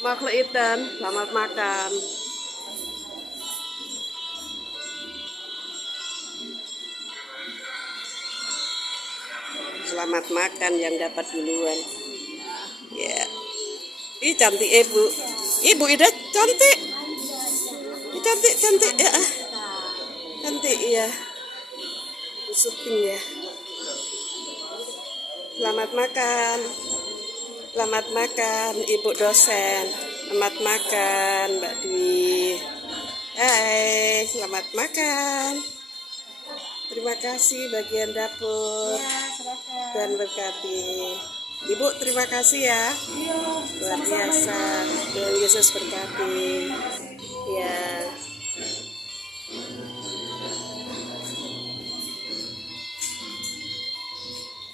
Smakle iten, selamat makan. Selamat makan yang dapat duluan. Ya, ih cantik ibu. Ibu Ida cantik. Cantik ya. Cantik ya. Syuting ya. Selamat makan. Selamat makan Ibu dosen. Selamat makan Mbak Dwi. Hai, selamat makan. Terima kasih bagian dapur. Dan berkati. Ibu terima kasih ya. Luar biasa. Tuhan Yesus berkati. Ya.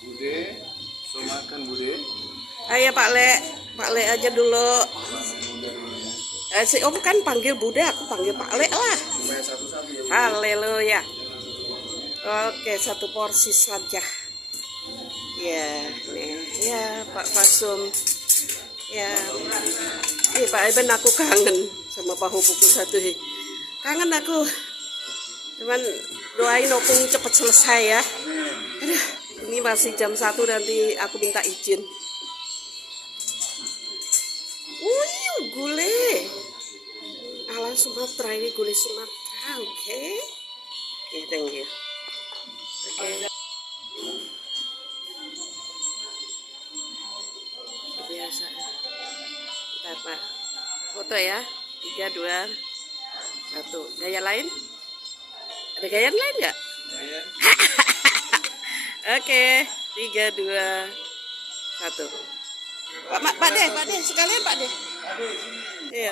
Bude, so makan Bude. Ayo Pak Le aja dulu. Si Om kan panggil Bude, aku panggil Pak Le lah. Haleluya. Oke, satu porsi saja. Ya, nih, ya Pak Fasum. Ya, Pak Eben aku kangen sama pahu buku satu. Kangen aku. Cuman doain opung cepet selesai ya. Aduh, ini masih jam 1 nanti aku minta izin. Gulai ala Sumatera, ini gulai Sumatera. Oke, thank you. Biasa. Bentar Pak, foto ya. 3, 2, 1. Gaya lain? Ada gaya lain nggak? Oke, 3, 2, 1. Pak De, sekalian Pak De. Iya.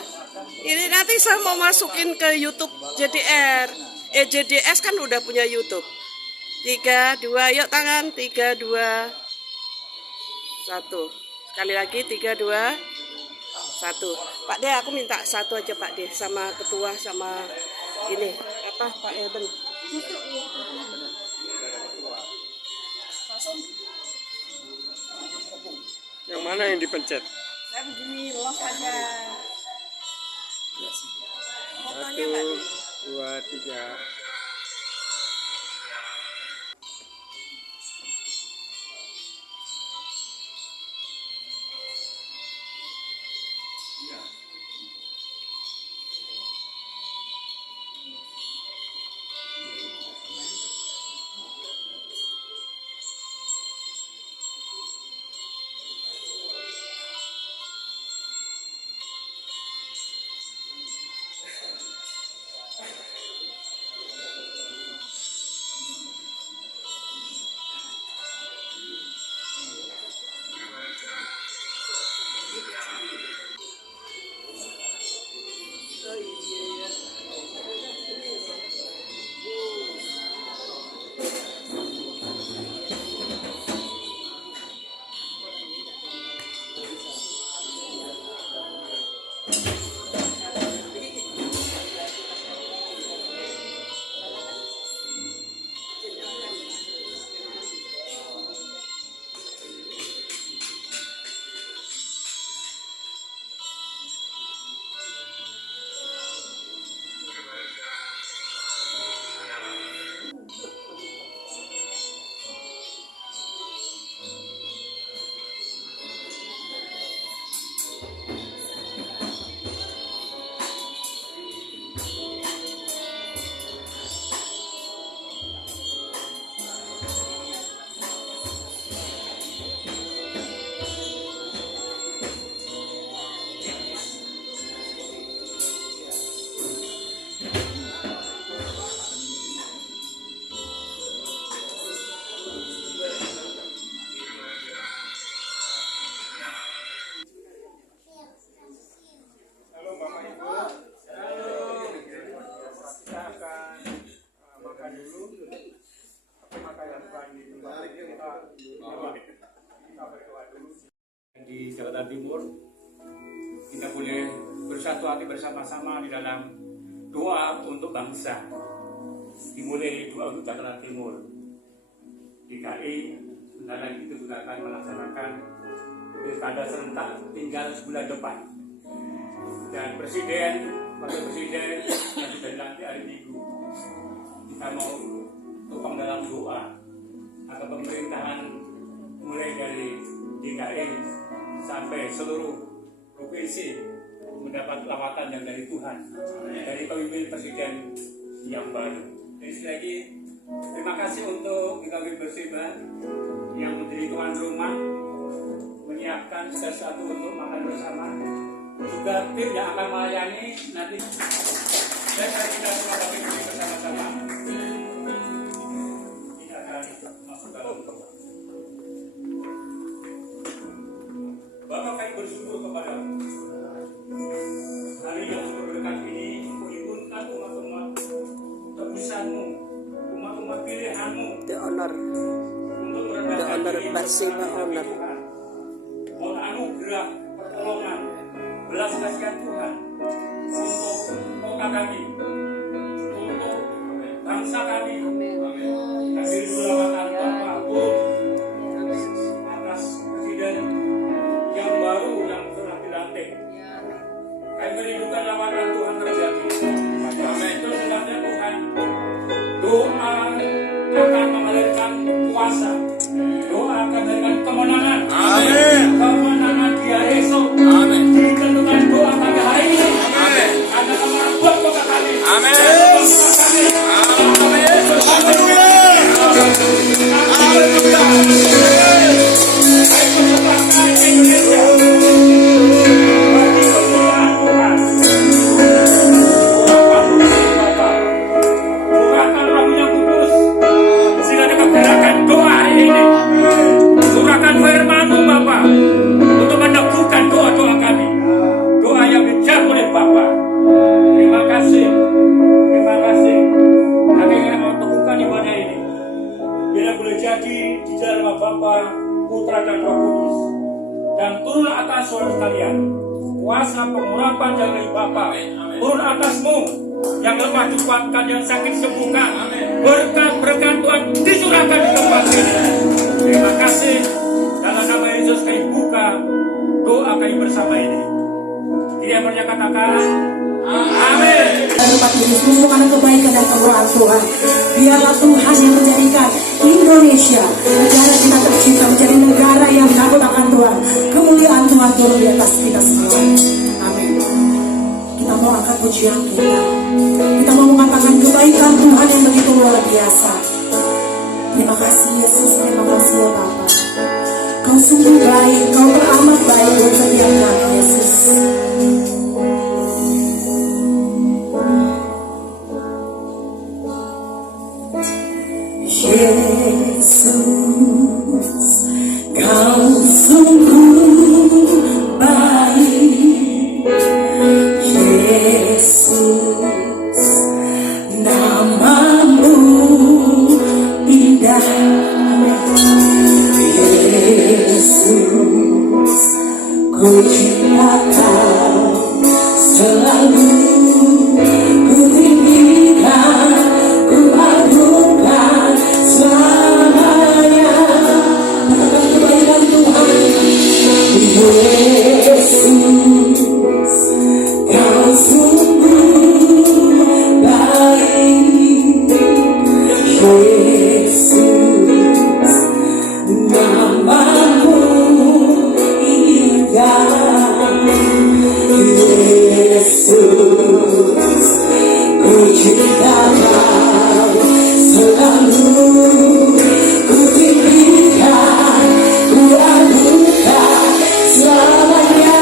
Ini nanti saya mau masukin ke YouTube JDR. JDS kan udah punya YouTube. 3, 2, yuk tangan. 3, 2, 1. Sekali lagi 3, 2, 1. Pak De, aku minta satu aja Pak De, sama ketua sama ini apa Pak Eben. Yang mana yang dipencet? Saya begini, lock aja. 1, 2, 3. Jakarta Timur, kita boleh bersatu hati bersama-sama di dalam doa untuk bangsa. Dimulai doa untuk Jakarta Timur. DKI sebentar lagi itu juga akan melaksanakan pilkada serentak tinggal sebulan depan. Dan Presiden, Wakil Presiden yang sudah dilantik hari Minggu, kita mau topang dalam doa agar pemerintahan mulai dari DKI sampai seluruh provinsi mendapat lawatan yang dari Tuhan, dari pemimpin Presiden yang baru. Jadi sekali lagi terima kasih untuk GKI Berseba yang menjadi tuan rumah, menyiapkan sesuatu untuk makan bersama. Juga tim yang akan melayani nanti. Dan kita semua dapat bersama-sama. Kita akan masuk dalam doa. Bapak kami bersyukur kepada hari yang berkat ini, menghimpunkan umat-umat tebusanmu, umat-umat pilihanmu. The honor Berseba honor. Mohon anugerah pertolongan, belas kasihan Tuhan untuk kota kami, untuk bangsa kami. Kami berlawatan Bapak pun atas Presiden yang baru yang telah dilantik. Kami merindukan lawatan Tuhan terjadi. Itu sebabnya Tuhan doa akan mengalirkan kuasa, doa akan memberikan kemenangan. Amin. Kemenangan dia esok. Amin. Ditentukan doa pada hari ini. Amin. Karena kemenangan buat kota kami. Amin. Kuasa pengurapan dari Bapa turun atasmu, yang lemah dikuatkan, yang sakit sembuhkan. Berkat Tuhan dicurahkan di tempat ini. Terima kasih. Dalam nama Yesus kami buka doa kami bersama ini. Dia menyatakan amin. Tempat ini semua karena kebaikan dan kemurahan Tuhan. Biarlah Tuhan yang menjadikan Indonesia negara kita tercinta menjadi negara yang takut akan Tuhan. Kemuliaan Tuhan turun di atas kita semua. Amin. Kita mau angkat pujian kita. Kita mau mengatakan kebaikan Tuhan yang begitu luar biasa. Terima kasih Yesus, terima kasih ya Bapa. Kau sungguh baik, kau teramat baik buat setiap kami Yesus. Yesus, kau sungguh baik. Yesus, namamu indah. Yesus, ku cinta kau selalu. Ku tinggikan, ku agungkan selamanya. Kebaikan Tuhan. Yesus, kau sungguh baik. Yesus, namamu indah. Yesus, ku cinta kau selalu. Ku tinggikan, ku agungkan selamanya.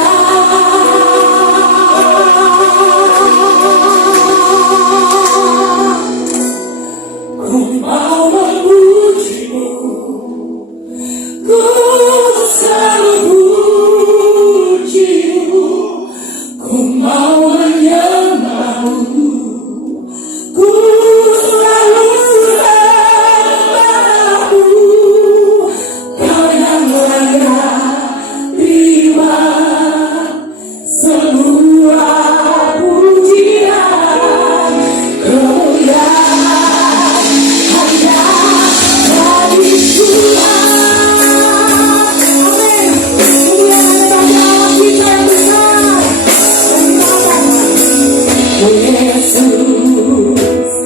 Yesus,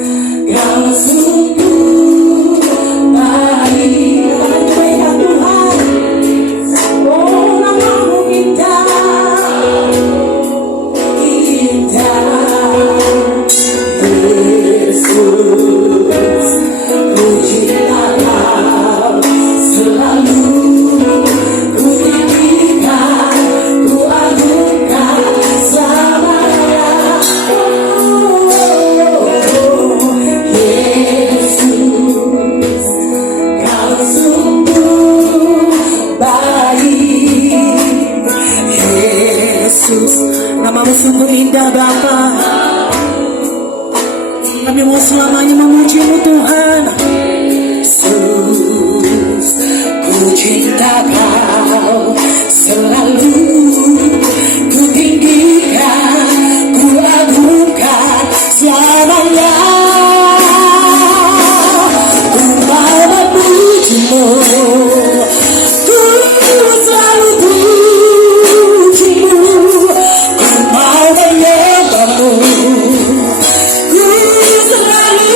Kau sungguh baik. Kebaikan Tuhan, oh namamu indah, indah. Yesus, ku cinta Kau selalu, ku tinggikan, ku agungkan selamanya. Yesus, Kau sungguh baik. Yesus, namamu sungguh indah Bapa. Kami mau selamanya memujimu Tuhan. Yesus, ku cinta Kau selalu, ku tinggikan, ku agungkan selamanya. Ku mau memujimu, ku selalu pujimu, ku mau menyembahmu. Ku selalu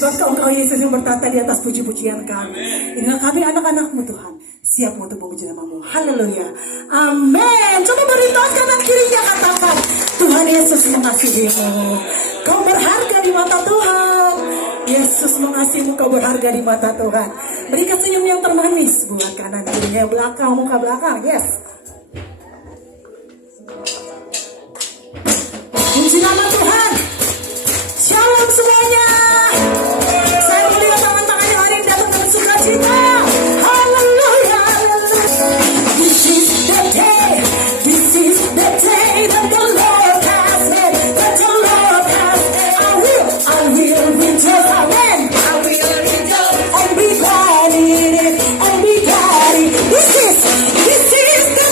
Sebab Engkau Yesus yang bertata di atas puji-pujian kami. Inilah kami anak-anak-Mu Tuhan, siap untuk memuji nama-Mu. Haleluya. Amin. Coba beri tangan kanan kirinya, katakan, Tuhan Yesus mengasihimu. Kau berharga di mata Tuhan. Yesus mengasihimu, kau berharga di mata Tuhan. Berikan senyum yang termanis buat kanan kirinya, belakang, muka belakang. Yes. Puji nama Tuhan. Shalom semuanya. Saya melihat tangan-tangan yang hari ini datang dengan sukacita. Haleluya. This is the day. This is the day that the Lord has made. That the Lord has made. I will rejoice. Amen. I will rejoice and be glad in it. And be glad in it. This is the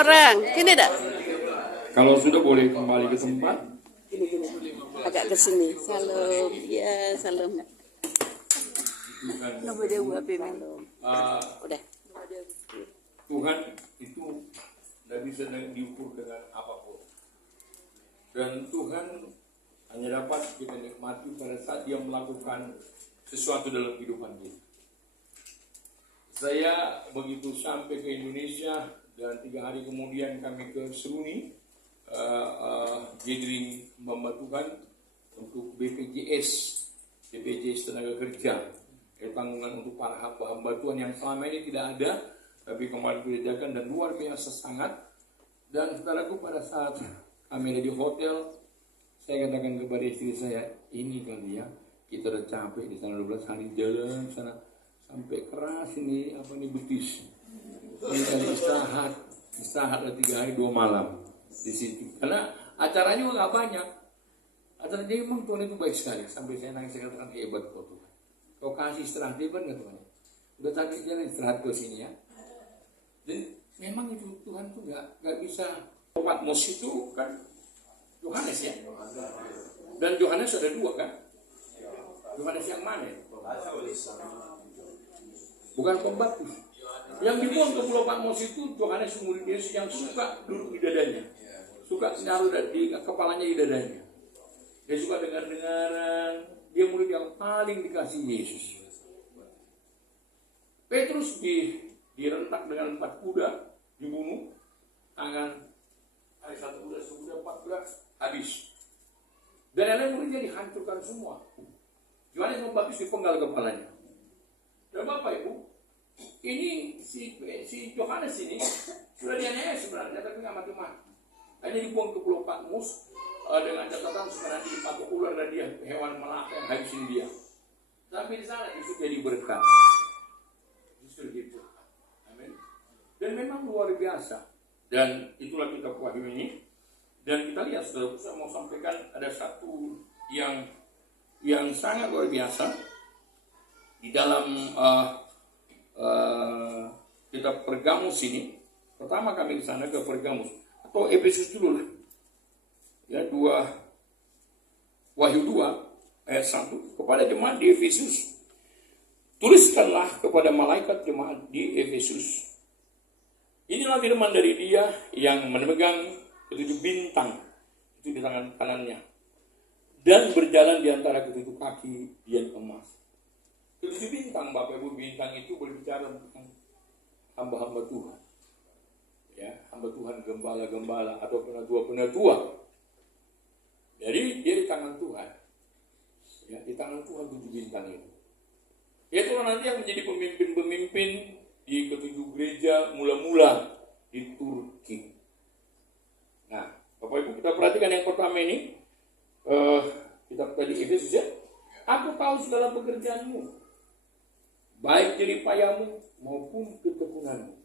orang. Gini dah. Kalau sudah boleh kembali ke tempat. Gini. Agak ke sini. Salam. Ya, salam. Nomor dia buat udah. Tuhan itu tidak bisa diukur dengan apapun. Dan Tuhan hanya dapat kita nikmati pada saat Dia melakukan sesuatu dalam kehidupan kita. Saya begitu sampai ke Indonesia dan 3 hari kemudian kami ke Seruni, gathering hamba Tuhan untuk BPJS tenaga kerja, tanggungan untuk para hamba Tuhan yang selama ini tidak ada, tapi kemarin diadakan dan luar biasa sangat. Dan saudaraku, pada saat kami ada di hotel, saya katakan kepada istri saya, ini kali ya, kita udah capek di sana 12 hari jalan sana sampai keras ini betis. Kita istirahat 3 hari 2 malam di situ. Karena acaranya juga nggak banyak. Acaranya memang Tuhan itu baik sekali. Sampai saya nangis, saya katakan hebat kau Tuhan. Kau kasih istirahat hebat nggak Tuhan? Udah sakit jalan istirahat ke sini ya. Dan memang itu Tuhan tuh nggak bisa. Patmos itu kan Yohanes ya. Dan Yohanes ada 2 kan? Yohanes yang mana? Bukan pembaptis. Yang dibuang ke Pulau Patmos itu Yohanes murid Yesus yang suka duduk di dadanya, suka naruh di kepalanya di dadanya. Dia suka dengar-dengaran. Dia murid yang paling dikasih Yesus. Petrus direntak dengan 4 kuda, dibunuh. Tangan hari 1 kuda, sekuda 14 habis. Dan yang lain muridnya dihancurkan semua. Yohanes Pembaptis dipenggal kepalanya. Dan Bapak Ibu, ini si Yohanes ini sudah dianiaya sebenarnya, tapi nggak mati-mati. Hanya dibuang ke Pulau Patmos dengan catatan sebenarnya dipatok ular dan dia hewan melata yang habisin dia. Tapi di sana justru jadi berkat. Justru gitu. Amin. Dan memang luar biasa. Dan itulah kitab Wahyu ini. Dan kita lihat, saudara, saya mau sampaikan ada satu yang sangat luar biasa di dalam kitab Pergamus ini. Pertama kami ke sana ke Pergamus atau Efesus dulu lah. Ya, Wahyu 2 ayat 1 kepada jemaat di Efesus. Tuliskanlah kepada malaikat jemaat di Efesus. Inilah firman dari Dia yang memegang 7 bintang itu di tangan kanannya dan berjalan di antara ketujuh kaki dian emas. 7 bintang, Bapak Ibu, bintang itu berbicara tentang hamba-hamba Tuhan. Ya, hamba Tuhan, gembala-gembala atau penatua-penatua. Jadi dia di tangan Tuhan. Ya, di tangan Tuhan 7 bintang itu. Itulah nanti yang menjadi pemimpin-pemimpin di ketujuh gereja mula-mula di Turki. Nah, Bapak Ibu, kita perhatikan yang pertama ini. Kita tadi Efesus ya. Aku tahu segala pekerjaanmu, baik jerih payahmu maupun ketekunanmu.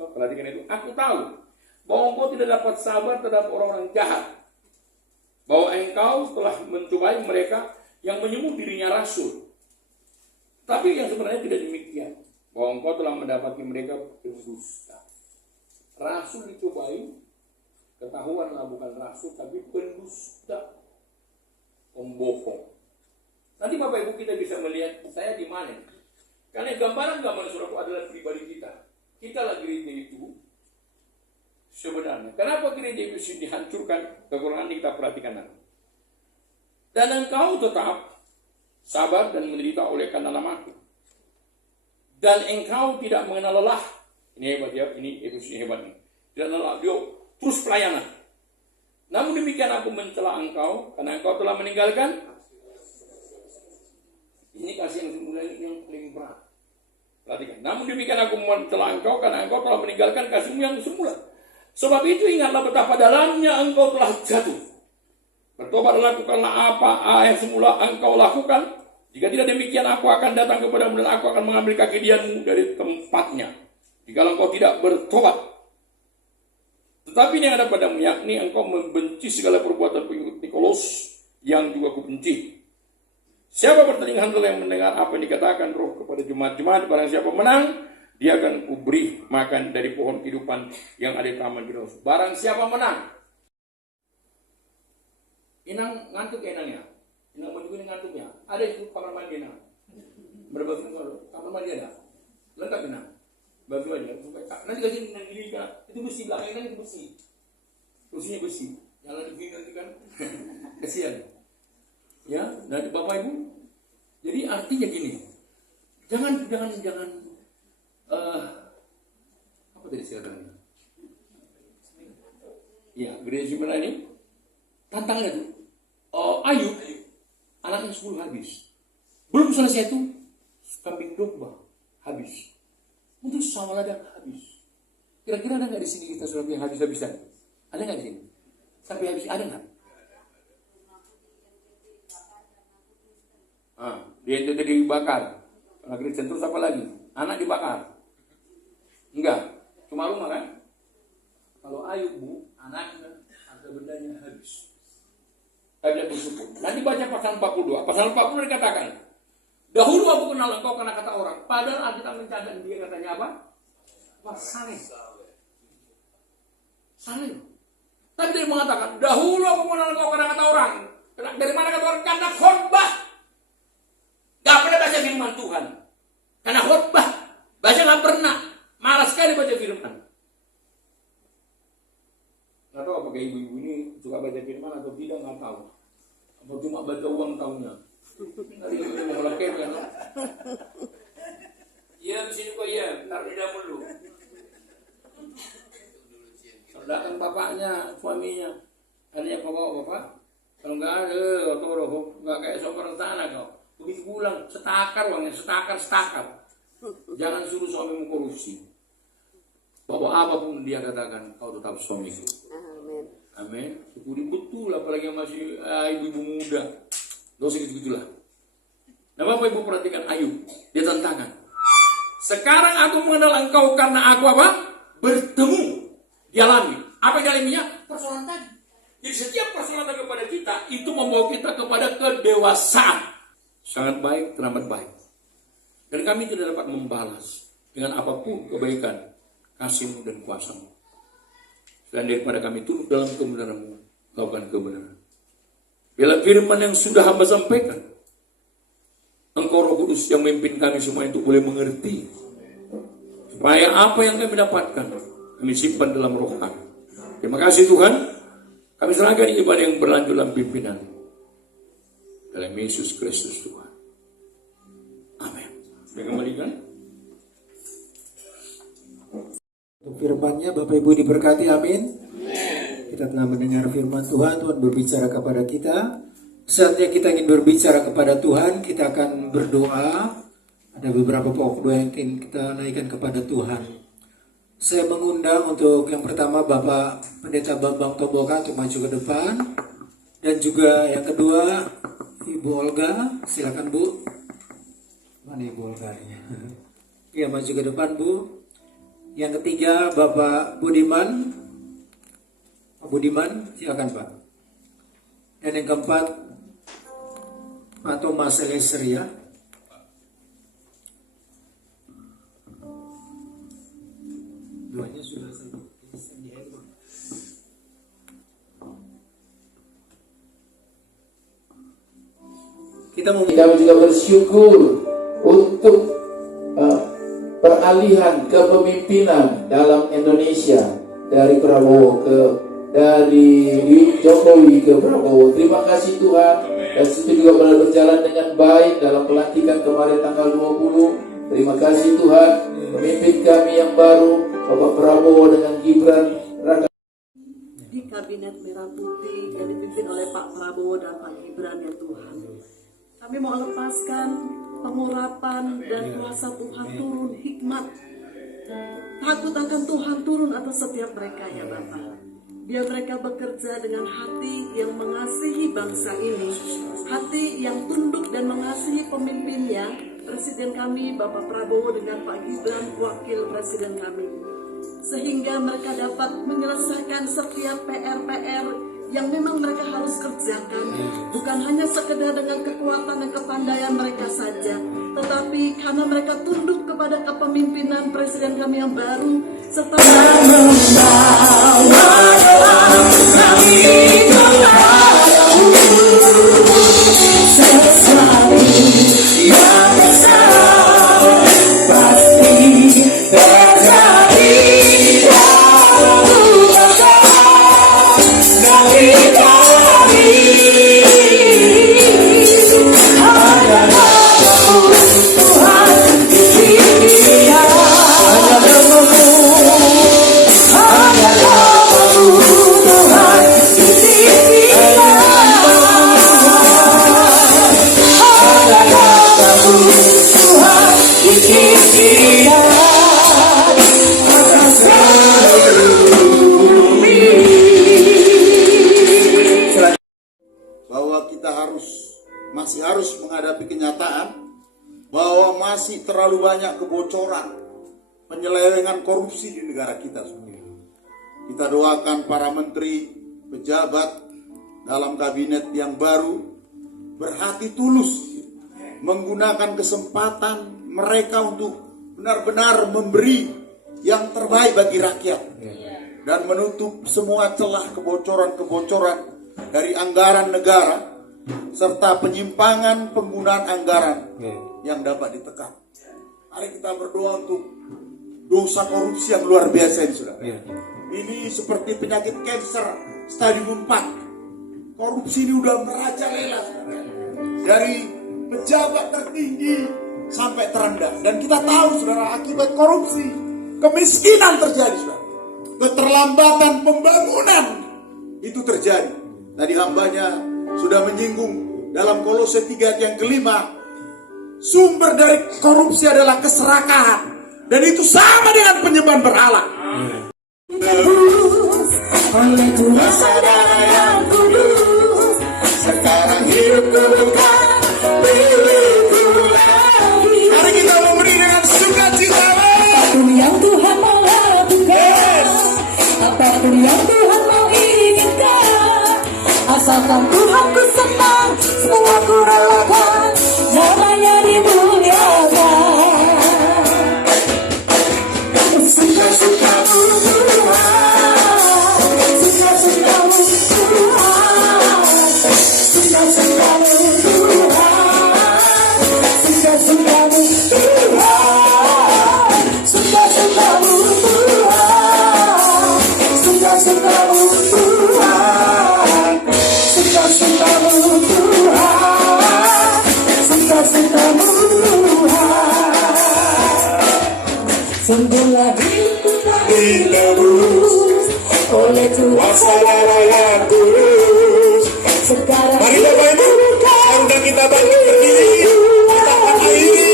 Perhatikan itu. Aku tahu bahwa engkau tidak dapat sabar terhadap orang-orang jahat, bahwa engkau telah mencobai mereka yang menyebut dirinya rasul. Tapi yang sebenarnya tidak demikian, bahwa engkau telah mendapati mereka pendusta. Rasul dicobai, ketahuanlah bukan rasul tapi pendusta, pembohong. Nanti Bapak Ibu kita bisa melihat saya di mana. Karena gambaran-gambaran saudaraku adalah pribadi kita. Kita lah gereja itu sebenarnya. Kenapa gereja itu dihancurkan? Kekurangan kita perhatikan nanti. Dan engkau tetap sabar dan menderita oleh karena namaku. Dan engkau tidak mengenal lelah. Ini hebat ya, ini Efesus hebat nih. Tidak lelah, dia terus pelayanan. Namun demikian aku mencela engkau karena engkau telah meninggalkan. Ini kasih yang sebenarnya yang paling berat. Perhatikan. Namun demikian aku mencela engkau karena engkau telah meninggalkan kasihmu yang semula. Sebab itu ingatlah betapa dalamnya engkau telah jatuh. Bertobat dan lakukanlah apa yang semula engkau lakukan. Jika tidak demikian aku akan datang kepadamu dan aku akan mengambil kaki dianmu dari tempatnya. Jika engkau tidak bertobat. Tetapi ini yang ada padamu, yakni engkau membenci segala perbuatan pengikut Nikolas yang juga kubenci. Siapa bertelinga hendaklah yang mendengar apa yang dikatakan Roh kepada jemaat-jemaat. Barang siapa menang dia akan kuberi makan dari pohon kehidupan yang ada di taman Firdaus. Barang siapa menang. Inang ngantuk ya Inang ya? Inang mau juga ngantuk ya? Ada itu kamar mandi Inang. Berapa kamar mandi ada? Lengkap Inang. Baju aja. Nanti kasih Inang gini kan? Itu besi, belakang Inang itu besi. Kursinya besi. Jangan digini nanti kan? Kasihan. Ya, dari Bapak Ibu. Jadi artinya gini. Jangan apa tadi silakan? Ya, gereja Simena ini tantangannya tuh. Ayub anaknya 10 habis. Belum selesai itu kambing domba habis. Untuk sama ladang habis. Kira-kira ada nggak di sini kita sudah yang habis-habisan? Ada nggak di sini? Sampai habis ada nggak? Dia itu tadi dibakar. Kristen terus apa lagi? Anak dibakar. Enggak, cuma rumah kan? Kalau Ayub bu, anaknya harta bendanya habis. Tidak bersyukur. Nanti baca pasal 42. Pasal 40 dikatakan, dahulu aku kenal engkau karena kata orang. Padahal Alkitab mencatat dia katanya apa? Saleh. Saleh. Tapi dia mengatakan, dahulu aku kenal engkau karena kata orang. Dari mana kata orang? Karena khotbah. Gak pernah baca firman Tuhan. Karena khotbah. Baca gak pernah. Malas sekali baca firman. Gak tahu apakah ibu-ibu ini suka baca firman atau tidak, gak tahu. Apa cuma baca uang tahunya. Tadi kita mau leket kan. Iya disini kok iya. Taruh di dalam dulu. Datang bapaknya, suaminya. Adanya kau bawa bapak. Kalau nggak ada, atau nggak kayak seorang tanah kau. Begitu pulang, setakar uangnya, setakar. Jangan suruh suamimu korupsi. Bahwa apapun dia katakan, kau tetap suamiku. Amin. Syukuri betul, apalagi yang masih ibu-ibu muda. Dosa gitu-gitulah. Nah Bapak Ibu perhatikan Ayub, dia tantangan. Sekarang aku mengenal engkau karena aku apa? Bertemu. Dialami. Apa yang dialaminya? Persoalan tadi. Jadi setiap persoalan kepada kita, itu membawa kita kepada kedewasaan. Sangat baik, teramat baik. Dan kami tidak dapat membalas dengan apapun kebaikan, kasih-Mu dan kuasa-Mu. Dan daripada kami turut dalam kebenaran-Mu, lakukan kebenaran. Bila firman yang sudah hamba sampaikan, Engkau Roh Kudus yang memimpin kami semua itu boleh mengerti. Supaya apa yang kami dapatkan, kami simpan dalam roh kami. Terima kasih Tuhan. Kami serahkan ibadah yang berlanjut dalam pimpinan. Dalam Yesus Kristus Tuhan. Amin. Saya kembalikan. Untuk firman-Nya Bapak Ibu diberkati, amin. Kita telah mendengar firman Tuhan, Tuhan berbicara kepada kita. Saatnya kita ingin berbicara kepada Tuhan, kita akan berdoa. Ada beberapa pokok doa yang ingin kita naikkan kepada Tuhan. Saya mengundang untuk yang pertama Bapak Pendeta Bambang Tomboka untuk maju ke depan. Dan juga yang kedua Ibu Olga, silakan Bu. Mana Ibu Olga? Ya, maju ke depan Bu. Yang ketiga Bapak Budiman. Pak Budiman, silakan Pak. Dan yang keempat Pak Thomas Eliezer. Doanya sudah Kami juga bersyukur untuk peralihan kepemimpinan dalam Indonesia dari Prabowo dari Jokowi ke Prabowo. Terima kasih Tuhan. Dan itu juga benar berjalan dengan baik dalam pelantikan kemarin tanggal 20. Terima kasih Tuhan. Pemimpin kami yang baru Bapak Prabowo dengan Gibran Raka di Kabinet Merah Putih yang dipimpin oleh Pak Prabowo dan Pak Gibran ya Tuhan. Kami mau lepaskan pengurapan dan kuasa Tuhan turun, hikmat, takut akan Tuhan turun atas setiap mereka ya Bapak. Biar mereka bekerja dengan hati yang mengasihi bangsa ini, hati yang tunduk dan mengasihi pemimpinnya, Presiden kami Bapak Prabowo dengan Pak Gibran, Wakil Presiden kami. Sehingga mereka dapat menyelesaikan setiap PR-PR yang memang mereka harus kerjakan. Bukan hanya sekedar dengan kekuatan dan kepandaian mereka saja, tetapi karena mereka tunduk kepada kepemimpinan Presiden kami yang baru, serta bahwa kita masih harus menghadapi kenyataan bahwa masih terlalu banyak kebocoran, penyelewengan korupsi di negara kita sendiri. Kita doakan para menteri, pejabat dalam kabinet yang baru berhati tulus menggunakan kesempatan mereka untuk benar-benar memberi yang terbaik bagi rakyat dan menutup semua celah kebocoran-kebocoran dari anggaran negara serta penyimpangan penggunaan anggaran yang dapat ditekan. Mari kita berdoa untuk dosa korupsi yang luar biasa ini, saudara. Ini seperti penyakit kanker stadium 4. Korupsi ini udah merajalela, saudara. Dari pejabat tertinggi sampai terendah. Dan kita tahu, saudara, akibat korupsi kemiskinan terjadi, saudara. Keterlambatan pembangunan itu terjadi. Tadi hambanya sudah menyinggung dalam Kolose 3 ayat yang kelima, sumber dari korupsi adalah keserakahan, dan itu sama dengan penyembahan berhala. Oleh Tuhan saudara yang kudus, sekarang hidupku bukan milikku lagi. Mari kita memberi dengan sukacita. Apapun yang Tuhan mau lakukan, apapun yang Tuhan mau inginkan, asalkan Tuhan ku senang, semua ku relakan, namanya dimuliakan. Suka-sukamu Tuhan, suka-sukamu Tuhan, suka-sukamu Tuhan, suka-sukamu Tuhan, suka-sukamu Tuhan, suka-sukamu Tuhan, suka-sukamu Tuhan, suka-sukamu Tuhan. Sungguhlah hidupku tak ditebus oleh Tuhan saudara yang kudus. Sekarang Mari Bapak Ibu, undang kita bangkit berdiri. Kita akan akhiri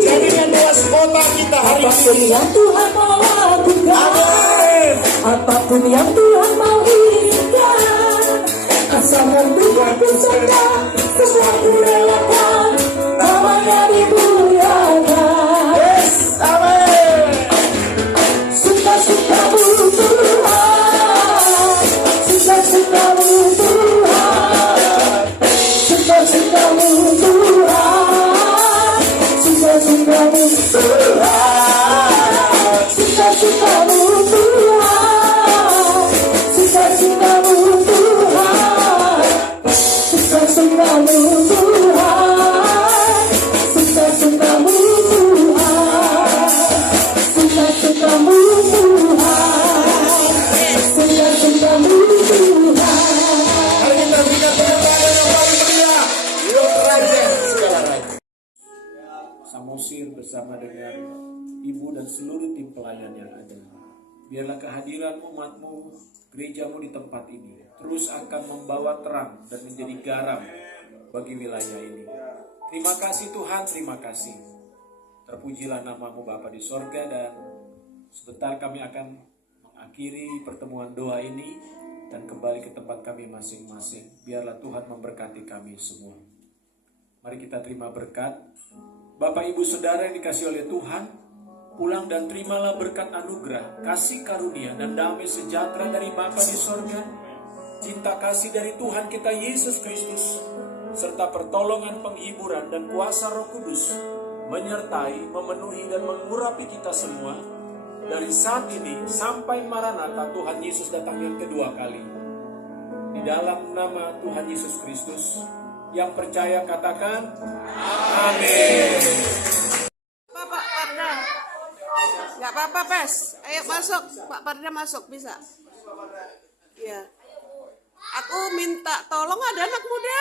jadikan luas kota kita hari apapun ini. yang Tuhan mau lakukan, Amin. apapun yang Tuhan mau inginkan, asalkan Tuhan ku senang, semua ku relakan, namanya dimuliakan. Yes, amin. Suka-sukamu Tuhan, suka-sukamu Tuhan, suka-sukamu Tuhan, suka-sukamu Tuhan, suka-sukamu Tuhan, suka-sukamu Tuhan, suka-sukamu Tuhan, suka-sukamu Tuhan, suka-sukamu Tuhan, suka-sukamu Tuhan. Mari kita berikan tepuk tangan yang paling meriah. Hidup Raja segala raja. Samosir bersama dengan ibu dan seluruh tim pelayan yang ada. Biarlah kehadiran umatmu, gerejamu di tempat ini terus akan membawa terang dan menjadi garam bagi wilayah ini. Terima kasih Tuhan, terima kasih. Terpujilah namamu Bapa di sorga, dan sebentar kami akan mengakhiri pertemuan doa ini dan kembali ke tempat kami masing-masing. Biarlah Tuhan memberkati kami semua. Mari kita terima berkat. Bapak Ibu Saudara yang dikasihi oleh Tuhan, pulang dan terimalah berkat anugerah, kasih karunia dan damai sejahtera dari Bapa di sorga, cinta kasih dari Tuhan kita Yesus Kristus, serta pertolongan penghiburan dan kuasa Roh Kudus menyertai, memenuhi dan mengurapi kita semua dari saat ini sampai Maranatha Tuhan Yesus datang yang kedua kali. Di dalam nama Tuhan Yesus Kristus, yang percaya katakan amin. Pak Parda. Nggak apa-apa, Pes. Ayo masuk. Pak Parda masuk, bisa. Iya. Aku minta tolong, ada anak muda.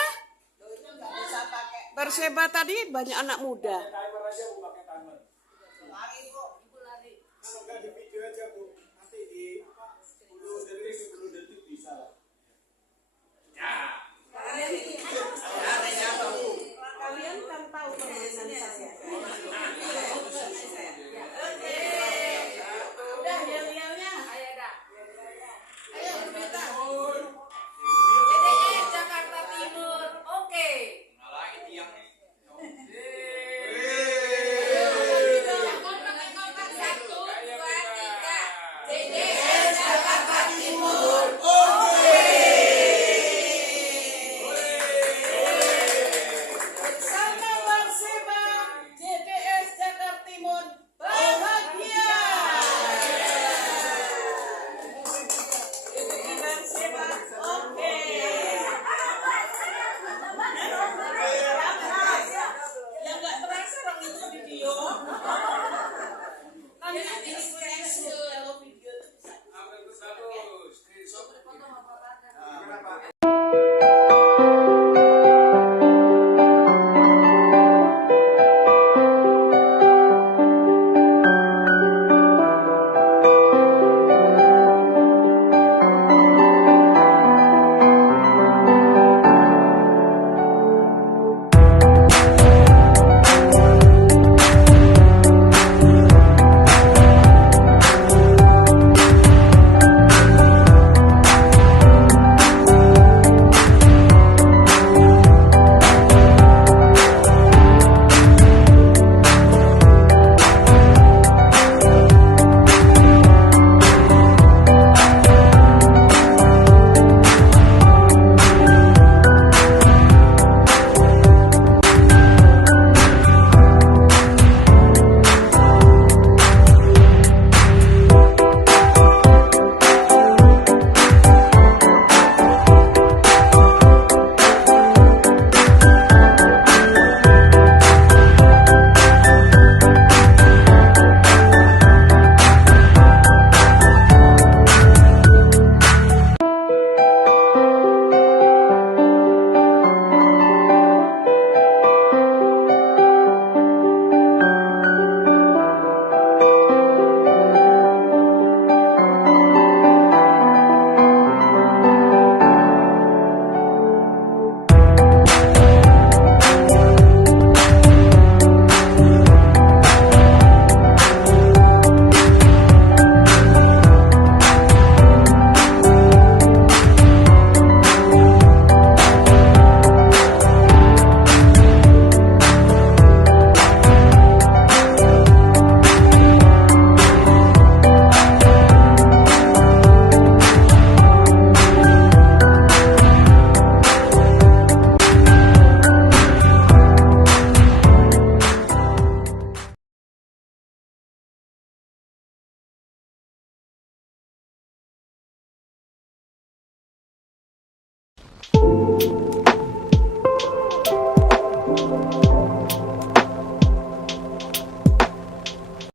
Berseba tadi banyak anak muda.